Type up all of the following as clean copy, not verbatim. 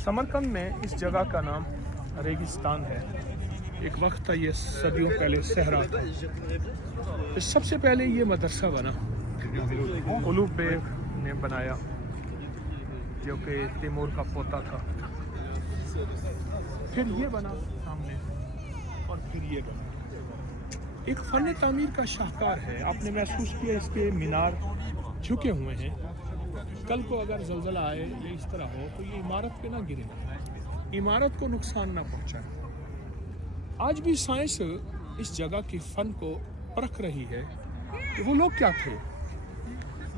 समरकंद में इस जगह का नाम रेगिस्तान है। एक वक्त था ये सदियों पहले सहरा था। तो सबसे पहले ये मदरसा बना, उलूग बेग ने बनाया, जो कि तैमूर का पोता था। फिर ये बना सामने, और फिर ये बना। एक फन तामीर का शाहकार है। आपने महसूस किया इसके मीनार झुके हुए हैं। कल को अगर ज़लज़ला आए या इस तरह हो तो ये इमारत पे ना गिरे, इमारत को नुकसान ना पहुंचाए। आज भी साइंस इस जगह की फ़न को परख रही है कि वो लोग क्या थे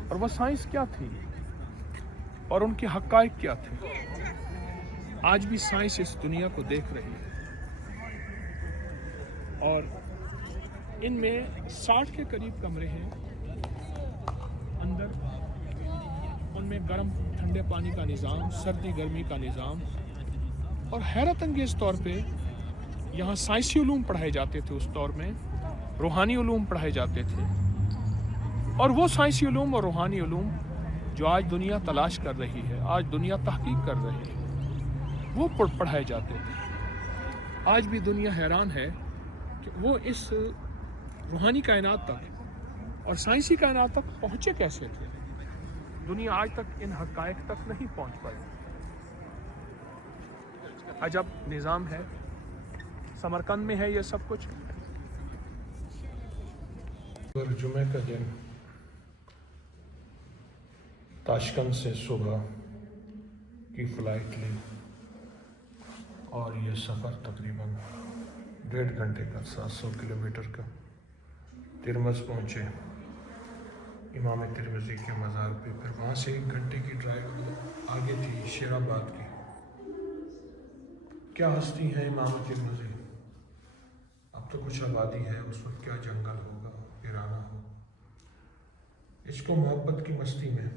और वह साइंस क्या थी और उनके हक़ाइक़ क्या थे। आज भी साइंस इस दुनिया को देख रही है और इनमें 60 के करीब कमरे हैं। अंदर उनमें गर्म ठंडे पानी का निज़ाम, सर्दी गर्मी का निज़ाम, और हैरत अंगेज़ तौर पे यहाँ साइंसी उलूम पढ़ाए जाते थे। उस दौर में रूहानी उलूम पढ़ाए जाते थे, और वो साइंसी उलूम और रूहानी उलूम जो आज दुनिया तलाश कर रही है, आज दुनिया तहकीक कर रही है, वो पढ़ाए जाते थे। आज भी दुनिया हैरान है कि वो इस रूहानी कायनात तक और साइंसी कायनात तक पहुँचे कैसे थे। दुनिया आज तक इन हक़ाइक़ तक नहीं पहुँच पाई। अजब निज़ाम है, समरकंद में है ये सब कुछ। जुमे का दिन ताशकंद से सुबह की फ़्लाइट ली और ये सफ़र तकरीबन 1.5 घंटे का, 700 किलोमीटर का। तिरमज़ पहुँचे, इमाम तिरमिज़ी के मज़ार पे। फिर वहाँ से 1 घंटे की ड्राइव आगे थी शेराबाद की। क्या हस्ती है इमाम तिरमिज़ी, अब तो कुछ आबादी है, उस वक्त क्या जंगल होगा, वीराना हो। इसको मोहब्बत की मस्ती में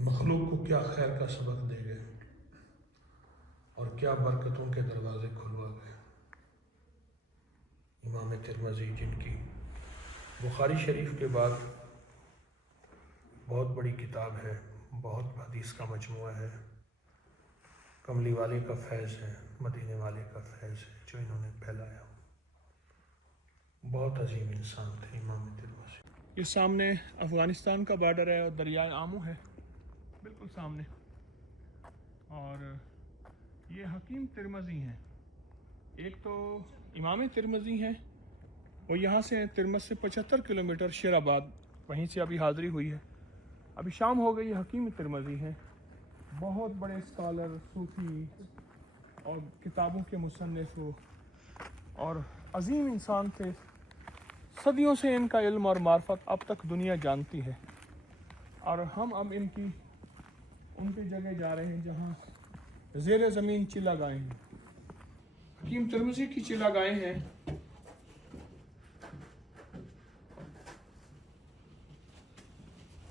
मखलूक को क्या खैर का सबक दे गए और क्या बरकतों के दरवाजे खुलवा गए। इमाम तिरमिज़ी, जिनकी बुखारी शरीफ के बाद बहुत बड़ी किताब है, बहुत हदीस का मजमुआ है, कमली वाले का फैज़ है, मदीने वाले का फैज़ है जो इन्होंने फैलाया। बहुत अजीम इंसान थे इमाम तिरमिज़ी। ये सामने अफ़गानिस्तान का बॉर्डर है और दरियाए आमू है बिल्कुल सामने, और ये हकीम तिरमिज़ी हैं। एक तो इमाम तिरमिज़ी हैं, और यहाँ से तिरमज़ से 75 किलोमीटर शेराबाद, वहीं से अभी हाज़री हुई है। अभी शाम हो गई। हकीम तिरमिज़ी हैं, बहुत बड़े स्कॉलर, सूफ़ी और किताबों के मुसन्निफ़ और अजीम इंसान थे। सदियों से इनका इल्म और मार्फत अब तक दुनिया जानती है, और हम अब उनकी जगह जा रहे हैं जहाँ ज़ेर ज़मीन चिल्ला गाएँ हैं। हकीम तिरमिज़ी की चिल्ला गाएँ हैं,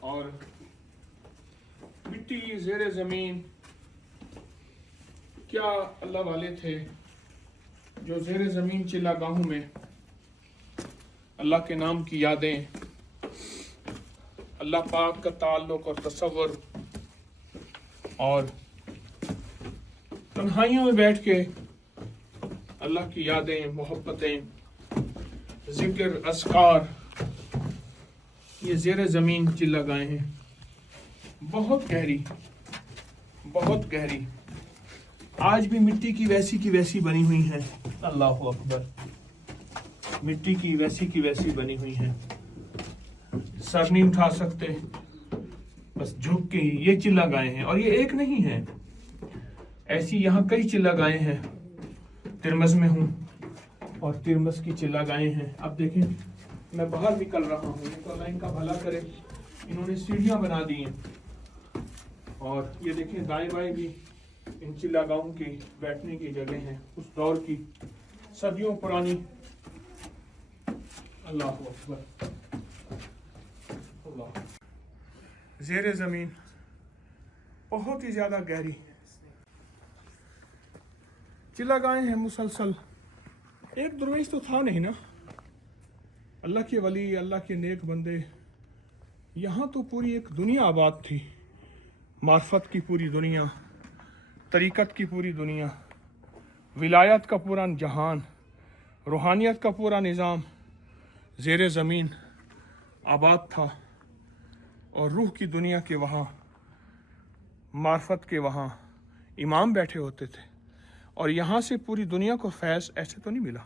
और मिट्टी ज़ेर ज़मीन। क्या अल्लाह वाले थे जो ज़ेर ज़मीन चिल्ला गाहों में अल्लाह के नाम की यादें, अल्लाह पाक का ताल्लुक़ और तसव्वुर, और तन्हाइयों में बैठ के अल्लाह की यादें, मोहब्बतें, ज़िक्र, अस्कार, ये ज़ेर ज़मीन चिल्ला गाए हैं। बहुत गहरी, बहुत गहरी। आज भी मिट्टी की वैसी बनी हुई हैं। अल्लाहु अकबर। मिट्टी की वैसी बनी हुई हैं। सर नहीं उठा सकते, बस झुक के ये चिल्ला गाए हैं। और ये एक नहीं है, ऐसी यहाँ कई चिल्ला गाए हैं। तिरमज़ में हूँ और तिरमज़ की चिल्ला गाए हैं। अब देखें, मैं बाहर निकल रहा हूँ, तो अल्लाह इनका भला करे। इन्होंने सीढ़ियाँ बना दी हैं, और ये देखें दाएं बाएं भी इन चिल्ला गाहों की बैठने की जगह हैं, उस दौर की सदियों पुरानी। अल्लाह अकबर। अल्लाह। ज़ेर ज़मीन बहुत ही ज़्यादा गहरी चिल्ला गाए हैं मुसलसल। एक दरवेश तो था नहीं ना, अल्लाह के वली, अल्लाह के नेक बंदे। यहाँ तो पूरी एक दुनिया आबाद थी, मार्फत की पूरी दुनिया, तरीक़त की पूरी दुनिया, विलायत का पूरा जहान, रूहानियत का पूरा निज़ाम ज़ेर ज़मीन आबाद था और रूह की दुनिया के वहाँ, मार्फत के वहाँ इमाम बैठे होते थे और यहाँ से पूरी दुनिया को फैज़ ऐसे तो नहीं मिला।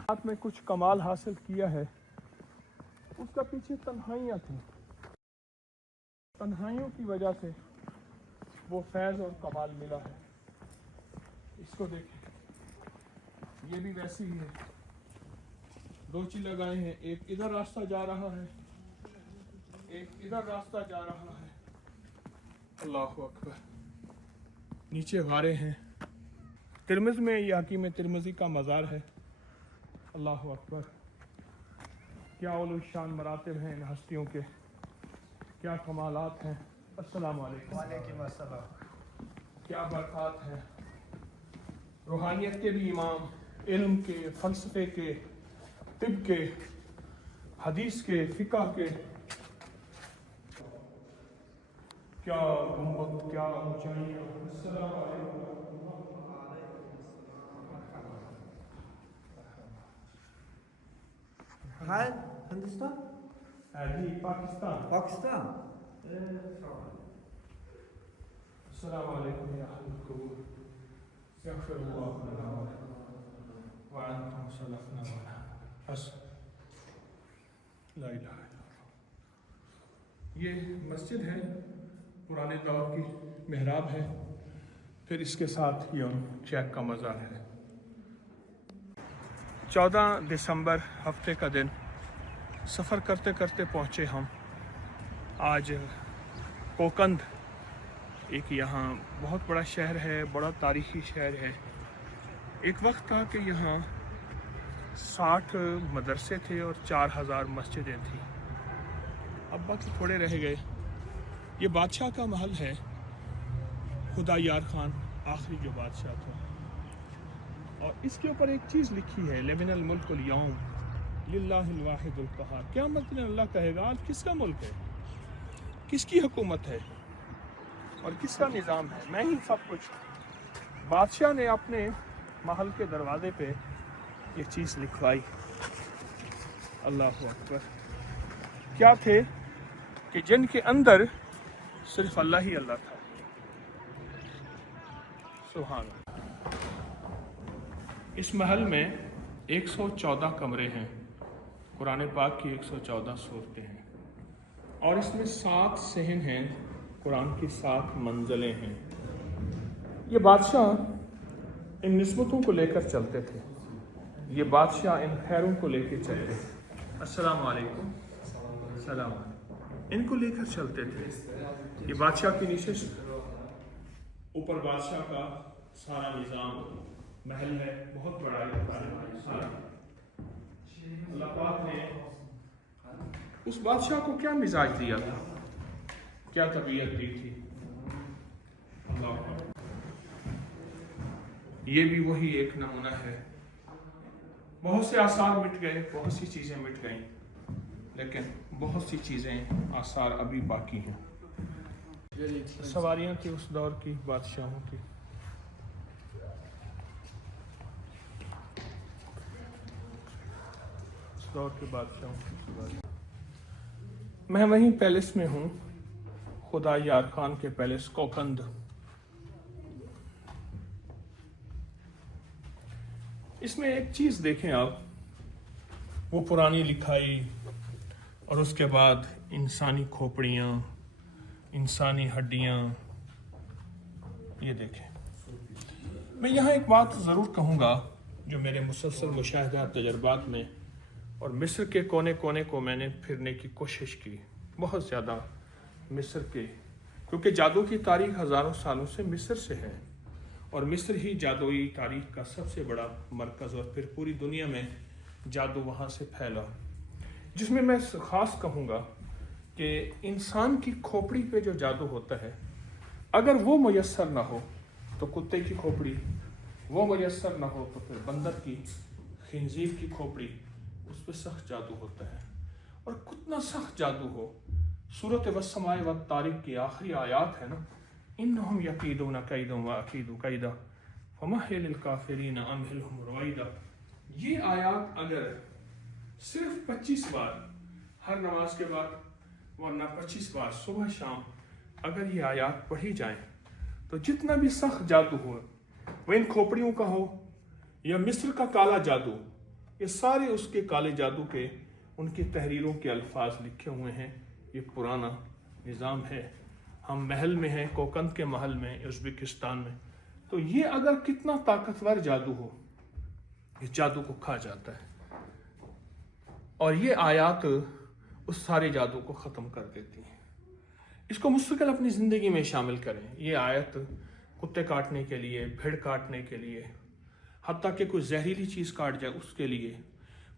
हाथ में कुछ कमाल हासिल किया है, उसका पीछे तन्हाइयाँ थी, तन्हाइयों की वजह से वो फैज़ और कमाल मिला है। इसको देखें, ये भी वैसी ही है, दो चिल्ला गाय हैं, एक इधर रास्ता जा रहा है, एक इधर रास्ता जा रहा है। अल्लाहु अकबर। नीचे गारे हैं। तिरमिज़ में ये हकीम तिरमिज़ी का मज़ार है। अल्लाहु अकबर। क्या उलू शान मरातिब हैं इन हस्तियों के, क्या कमालात हैं। अस्सलामु अलैकुम। वालेकुम अस्सलाम। क्या बरक़ात हैं। रूहानियत के भी इमाम, इल्म के, फ़लसफ़े के, तिब के, हदीस के, फ़िक़ह के, क्या गुंबद, क्या ऊंचाइयाँ। अस्सलामु अलैकुम। हाय हिंदुस्तान, जी पाकिस्तान। पाकिस्तान। अस्सलामु अलैकुम या अहल क़बूर। अस्तग़फ़िरुल्लाह व अंतुम सलफ़ना वला बस ला इलाहा इल्लल्लाह। ये मस्जिद है, पुराने दौर की मेहराब है, फिर इसके साथ ये शेख का मज़ार है। 14 दिसंबर हफ्ते का दिन, सफ़र करते करते पहुँचे हम आज कोकंद। एक यहाँ बहुत बड़ा शहर है, बड़ा तारीख़ी शहर है। एक वक्त था कि यहाँ 60 मदरसे थे और 4000 मस्जिदें थी। अब बाकी थोड़े रह गए। ये बादशाह का महल है, खुदा यार खान आखिरी जो बादशाह था। और इसके ऊपर एक चीज़ लिखी है, लिमिनल मुल्कुल यौम लिल्लाहिल वाहिदुल क़हार। क़यामत के दिन अल्लाह कहेगा आज किसका मुल्क है, किसकी हुकूमत है और किसका निज़ाम है, मैं ही सब कुछ। बादशाह ने अपने महल के दरवाजे पे ये चीज़ लिखवाई। अल्लाहु अकबर। क्या थे कि जिनके अंदर सिर्फ अल्लाह ही अल्लाह था। सुभान अल्लाह। इस महल में 114 कमरे हैं, कुरान पाक की 114 सूरतें हैं और इसमें 7 सहन हैं, कुरान की 7 मंजिलें हैं। ये बादशाह इन निस्बतों को लेकर चलते थे, ये बादशाह इन खैरों को लेकर चलते थे। अस्सलामु अलैकुम। सलाम। इनको लेकर चलते थे। ये बादशाह की निशिस्त, ऊपर बादशाह का सारा निज़ाम, महल है, बहुत बड़ा है सारा। अल्लाह पाक ने उस बादशाह को क्या मिजाज दिया था, क्या तबीयत दी थी। अल्लाह, ये भी वही एक नमूना है। बहुत से आसार मिट गए, बहुत सी चीज़ें मिट गईं, लेकिन बहुत सी चीज़ें आसार अभी बाकी हैं। सवारियाँ थी उस दौर की बादशाहों की। उस दौर के बादशाहों की सवारियाँ। मैं वहीं पैलेस में हूँ, खुदा यार खान के पैलेस कोकंद। इसमें एक चीज़ देखें आप, वो पुरानी लिखाई और उसके बाद इंसानी खोपड़ियाँ, इंसानी हड्डियाँ, ये देखें। मैं यहाँ एक बात ज़रूर कहूँगा जो मेरे मुसलसल मुशाहिदात तजर्बात में, और मिस्र के कोने कोने को मैंने फिरने की कोशिश की, बहुत ज़्यादा मिस्र के, क्योंकि जादू की तारीख़ हज़ारों सालों से मिस्र से है और मिस्र ही जादुई तारीख़ का सबसे बड़ा मरकज़, और फिर पूरी दुनिया में जादू वहाँ से फैला। जिसमें मैं ख़ास कहूँगा कि इंसान की खोपड़ी पे जो जादू होता है, अगर वो मुयस्सर ना हो तो कुत्ते की खोपड़ी, वो मुयस्सर ना हो तो फिर बंदर की, खिंजीर की खोपड़ी, उस पर सख्त जादू होता है। और कितना सख्त जादू हो, सूरत वस्समाए व तारिक की आखिरी आयत है ना, इन्नहुम यकीदून कैदन व अकीदु कैदा फमहिलिल काफिरीन अमहिलहुम रुवैदा। ये आयत अगर सिर्फ 25 बार हर नमाज के बाद वरना 25 बार सुबह शाम अगर ये आयत पढ़ी जाए तो जितना भी सख्त जादू हो, वह इन खोपड़ियों का हो या मिस्र का काला जादू, ये सारे उसके काले जादू के उनकी तहरीरों के अल्फाज लिखे हुए हैं। ये पुराना निज़ाम है, हम महल में हैं, कोकंद के महल में उज़्बेकिस्तान में। तो ये अगर कितना ताकतवर जादू हो, इस जादू को खा जाता है और ये आयत उस सारे जादू को ख़त्म कर देती है। इसको मुस्तकिल अपनी ज़िंदगी में शामिल करें। ये आयत कुत्ते काटने के लिए, भेड़ काटने के लिए, हत्ता कि कोई जहरीली चीज़ काट जाए उसके लिए,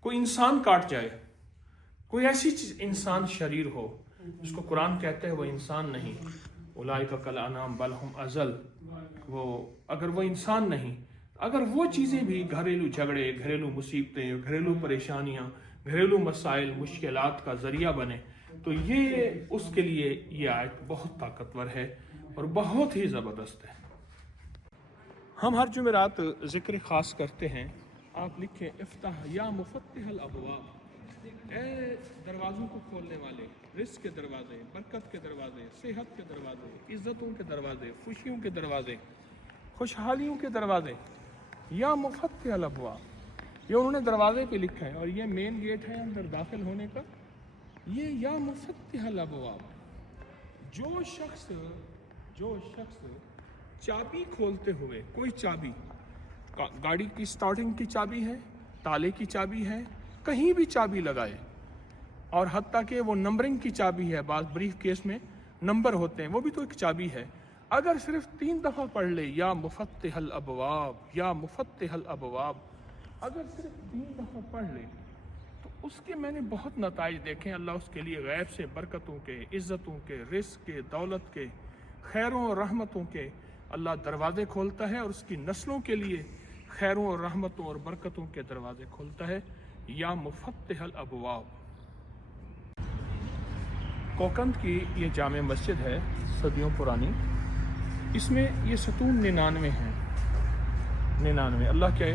कोई इंसान काट जाए, कोई ऐसी चीज़ इंसान शरीर हो जिसको कुरान कहते हैं वो इंसान नहीं, उलाइका कल अनाम बल हुम अज़ल, वो अगर वो इंसान नहीं, अगर वो चीज़ें भी घरेलू झगड़े, घरेलू मुसीबतें, घरेलू परेशानियाँ, घरेलू मसाइल, मुश्किलात का ज़रिया बने, तो ये उसके लिए ये आयत बहुत ताकतवर है और बहुत ही ज़बरदस्त है। हम हर जुमेरात ज़िक्र ख़ास करते हैं। आप लिखें इफ्ताह या मुफ़त्तिहल अबवाब, ए दरवाज़ों को खोलने वाले, रिस्क के दरवाजे, बरकत के दरवाजे, सेहत के दरवाजे, इज़्ज़तों के दरवाजे, खुशियों के दरवाजे, खुशहालियों के दरवाजे, या मुफ़त्तिहल अबवाब, ये उन्होंने दरवाजे पे लिखा है और ये मेन गेट है अंदर दाखिल होने का। ये या मुफ़त्तिहल अबवाब, जो शख्स चाबी खोलते हुए, कोई चाबी, गाड़ी की स्टार्टिंग की चाबी है, ताले की चाबी है, कहीं भी चाबी लगाए, और हत्ता कि वो नंबरिंग की चाबी है, बाज़ ब्रीफ केस में नंबर होते हैं, वो भी तो एक चाबी है। अगर सिर्फ 3 दफ़ा पढ़ ले या मुफ़त्तिहल अबवाब, या मुफ़त्तिहल अबवाब, अगर सिर्फ 3 दफ़ा पढ़ ले तो उसके मैंने बहुत नताइज देखे। अल्लाह उसके लिए गैब से बरकतों के, इज़्ज़तों के, रिस्क के, दौलत के, खैरों और रहमतों के अल्लाह दरवाज़े खोलता है और उसकी नस्लों के लिए खैरों और रहमतों और बरकतों के दरवाज़े खोलता है। या मुफ़त्तिहल अबवाब। कोकंद की ये जामे मस्जिद है, सदियों पुरानी। इसमें ये सतून 99 हैं, 99 अल्लाह के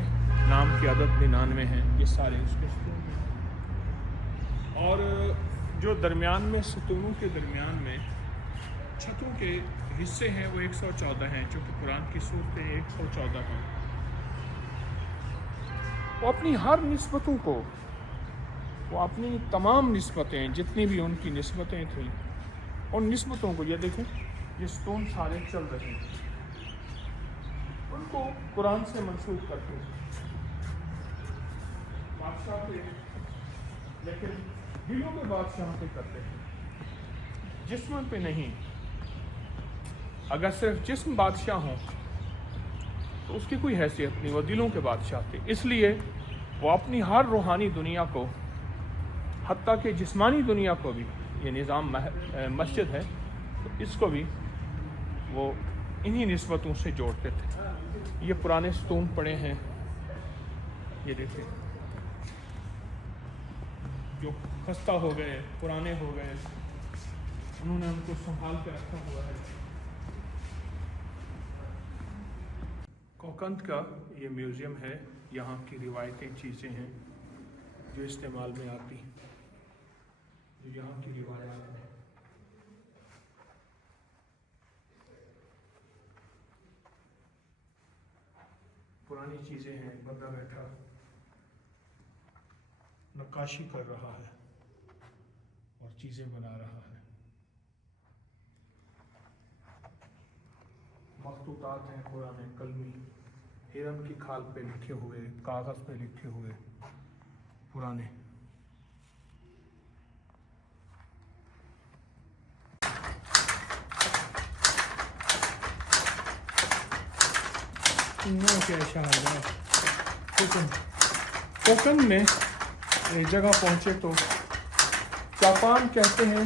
नाम की आदत 99 हैं, ये सारे उसके सतून हैं। और जो दरमियान में सतूनों के दरमियान में छतों के हिस्से हैं वो 114 हैं, जो कि कुरान की सूरतें 114 हैं। वो अपनी हर निस्बतों को, वो अपनी तमाम निस्बतें, जितनी भी उनकी निस्बतें थीं, उन निस्बतों को, ये देखें ये स्टोन सारे चल रहे हैं, उनको कुरान से मंसूब करते हैं बादशाह पे, लेकिन दिलों के बादशाह पे करते हैं, जिस्म पे नहीं। अगर सिर्फ जिस्म बादशाह हो तो उसकी कोई हैसियत नहीं, वो दिलों के बादशाह थे। इसलिए वो अपनी हर रूहानी दुनिया को, हत्ता कि जिस्मानी दुनिया को भी, ये निज़ाम मस्जिद है तो इसको भी वो इन्हीं निस्बतों से जोड़ते थे। ये पुराने स्टोन पड़े हैं, ये देखिए, जो खस्ता हो गए, पुराने हो गए, उन्होंने उनको संभाल के रखा हुआ है। कोकंद का ये म्यूज़ियम है, यहाँ की रिवायतें चीज़ें हैं जो इस्तेमाल में आती हैं, जो यहाँ की रिवायात हैं। पुरानी चीज़ें हैं, बंदा बैठा नक्काशी कर रहा है और चीज़ें बना रहा है। मखतूतात हैं पुराने कलमी, हिरन की खाल पे लिखे हुए, कागज़ पे लिखे हुए पुराने। कोकंद में एक जगह पहुंचे तो जापान कहते हैं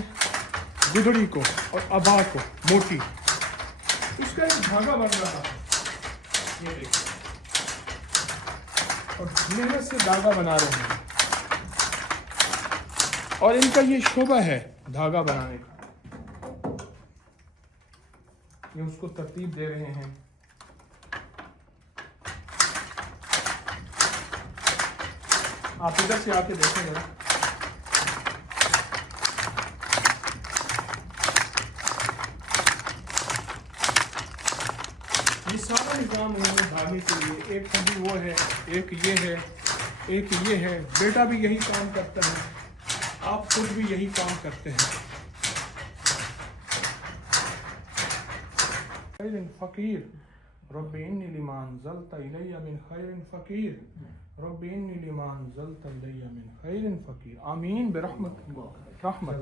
बिगड़ी को और अबा को, मोटी, उसका एक धागा बन रहा है, ये देखिए, और मेहनत से धागा बना रहे हैं और इनका ये शोभा है धागा बनाने का। ये उसको तरतीब दे रहे हैं। आप इधर से आके देखें जरा। ये सारा निजाम उन्होंने धागे के लिए, एक कभी वो है, एक ये है, एक ये है। बेटा भी यही काम करता है, आप खुद भी यही काम करते हैं। फकीर रब्बी इन्नी लिमा अंज़लता इलैया मिन खैरिन फकीर, रब्बी इन्नी लिमा अंज़लता इलैया मिन खैरिन फकीर। आमीन बिरहमतिक रहमत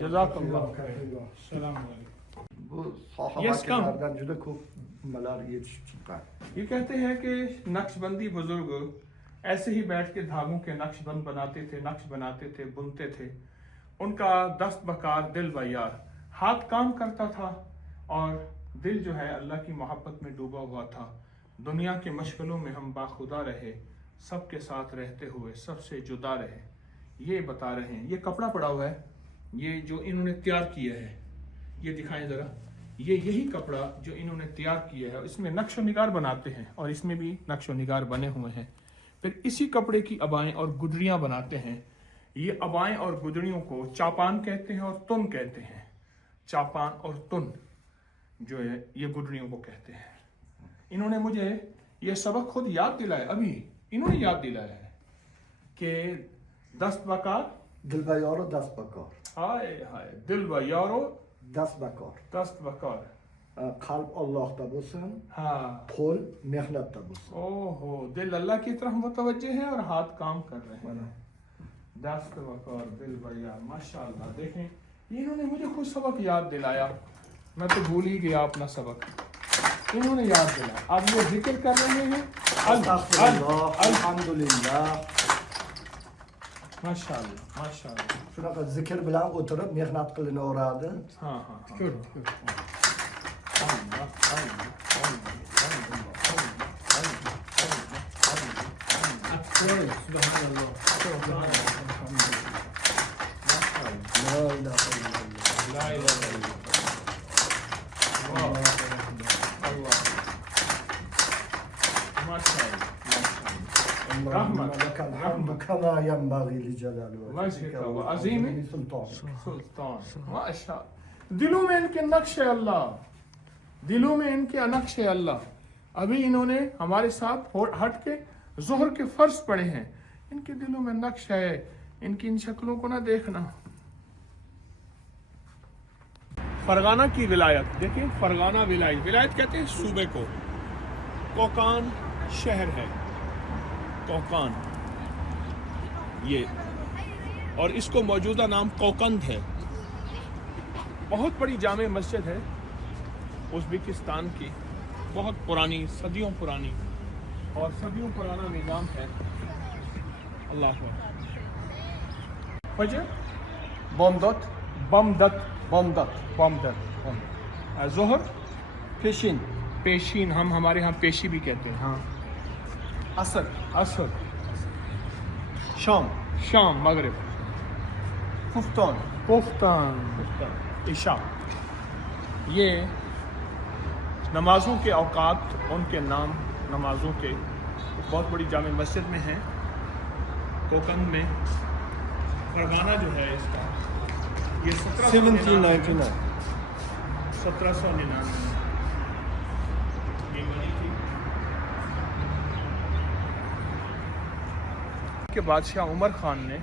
जज़ाकल्लाह खैर। अस्सलाम वालेकुम। Bu Yes, come. sahabelerden cüde kupmeler yetiştirdiler. ये कहते हैं कि नक्शबंदी बुजुर्ग ऐसे ही बैठ के धागों के नक्शबंद बनाते थे, नक्श बनाते थे, बुनते थे। उनका दस्त बकार दिल व यार, हाथ काम करता था और दिल जो है अल्लाह की मोहब्बत में डूबा हुआ था। दुनिया के मशगलों में हम बाखुदा रहे, सबके साथ रहते हुए सबसे जुदा रहे। ये बता रहे हैं। ये कपड़ा पड़ा हुआ है, ये जो इन्होंने तैयार किया है, ये दिखाएं ज़रा। ये यही कपड़ा जो इन्होंने तैयार किया है, इसमें नक्श निगार बनाते हैं और इसमें भी नक्श निगार बने हुए हैं। फिर इसी कपड़े की अबाएं और गुदड़ियाँ बनाते हैं। ये अबाएं और गुदड़ियों को चापान कहते हैं और तुन कहते हैं। चापान और तुन जो है ये गुदड़ियों को कहते हैं। इन्होंने मुझे ये सबक खुद याद दिलाया, अभी इन्होंने याद दिलाया है कि दस्त बकार, Dil ve yaro dest bakar. हाय हाय, दिल व यारो Dest bakar. दस्त बकार। Kalp Allah'ta bulsun, हाँ, kol mehnatta bulsun. ओहो, दिल अल्लाह की तरफ मुतवज्जे है और हाथ काम कर रहे हैं। Bana. दस्त बकार दिल व यार, माशाअल्लाह। देखें, इन्होंने मुझे खुद सबक याद दिलाया, मैं तो भूल ही गया अपना सबक। इन्होंने याद दिलाया। अब ये जिक्र कर रहे हैं Estağfurullah, elhamdülillah. माशाअल्लाह माशाअल्लाह। Şurada zikir bilen oturup mehnat kılını oradı. हाँ हाँ हाँ। अल्लाह, अल्लाह, La ilahe illallah. ला इलाहा इल्लल्लाह। अल्लाह, माशाअल्लाह माशाअल्लाह। Allahümme lekal hamdu kema yenbaghi li celali ve Vajhika cemalika ve ve azimi azimi sultanik. सुल्तान, माशा। दिलों में इनके नक्श है अल्लाह, दिलों में इनके नक्श है अल्लाह। अभी इन्होंने हमारे साथ हट के जोहर के फर्ज पढ़े हैं, इनके दिलों में नक्श है। इनकी इन शक्लों को ना देखना। फरगाना की विलायत देखिए, फरगाना विलायत, विलायत कहते हैं सूबे को। कोकान शहर है, कोकान ये, और इसको मौजूदा नाम कोकंद है। बहुत बड़ी जामे मस्जिद है उज़्बेकिस्तान की, बहुत पुरानी, सदियों पुरानी, और सदियों पुराना निज़ाम है। अल्लाह फजर Bomdot, बमदत bomdot. बमदत जोहर Peşin, पेशीन, हम हमारे यहाँ पेशी भी कहते हैं। हाँ, asır, असर, şam, शाम, मगरिब, kuftan. कोफ्तान, इशा। ये नमाज़ों के औकात, उनके नाम नमाज़ों के बहुत बड़ी जामे मस्जिद में हैं कोकंद में। फरगाना जो है इसका, ये 1799. 1799 ये बनी थी। के बादशाह उमर खान ने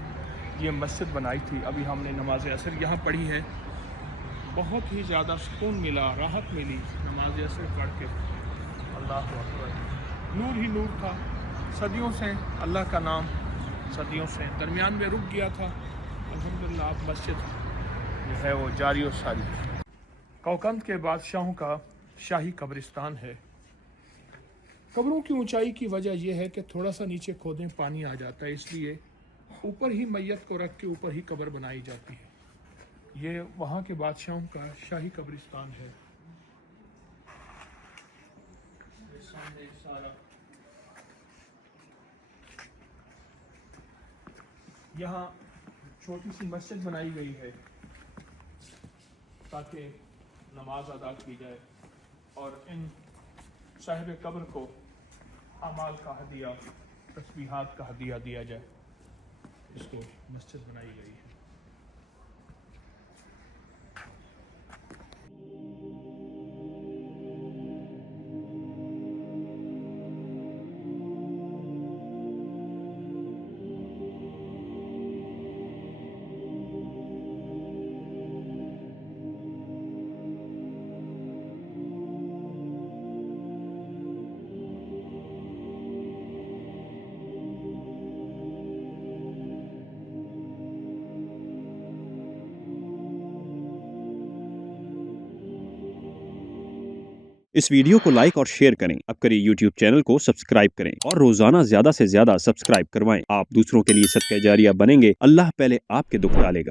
ये मस्जिद बनाई थी। अभी हमने नमाज असर यहाँ पढ़ी है, बहुत ही ज़्यादा सुकून मिला, राहत मिली नमाज असर पढ़ के। अल्लाह अकबर, नूर ही नूर था। सदियों से अल्लाह का नाम, सदियों से दरमियान में रुक गया था। अल्हम्दुलिल्लाह अब मस्जिद जो है वो जारी और सारी। कोकंद के बादशाहों का शाही कब्रिस्तान है। कब्रों की ऊंचाई की वजह यह है कि थोड़ा सा नीचे खोदें पानी आ जाता है, इसलिए ऊपर ही मैयत को रख के ऊपर ही कब्र बनाई जाती है। ये वहाँ के बादशाहों का शाही कब्रिस्तान है। ये सामने सारा यहाँ छोटी सी मस्जिद बनाई गई है ताकि नमाज अदा की जाए। اور ان صاحب قبر کو اعمال کا ہدیہ، تسبیحات کا ہدیہ دیا جائے. اس کو مسجد بنائی گئی ہے. اس ویڈیو کو لائک اور شیئر کریں. اب کریے یوٹیوب چینل کو سبسکرائب کریں اور روزانہ زیادہ سے زیادہ سبسکرائب کروائیں. آپ دوسروں کے لیے صدقہ جاریہ بنیں گے. اللہ پہلے آپ کے دکھ ٹالے گا.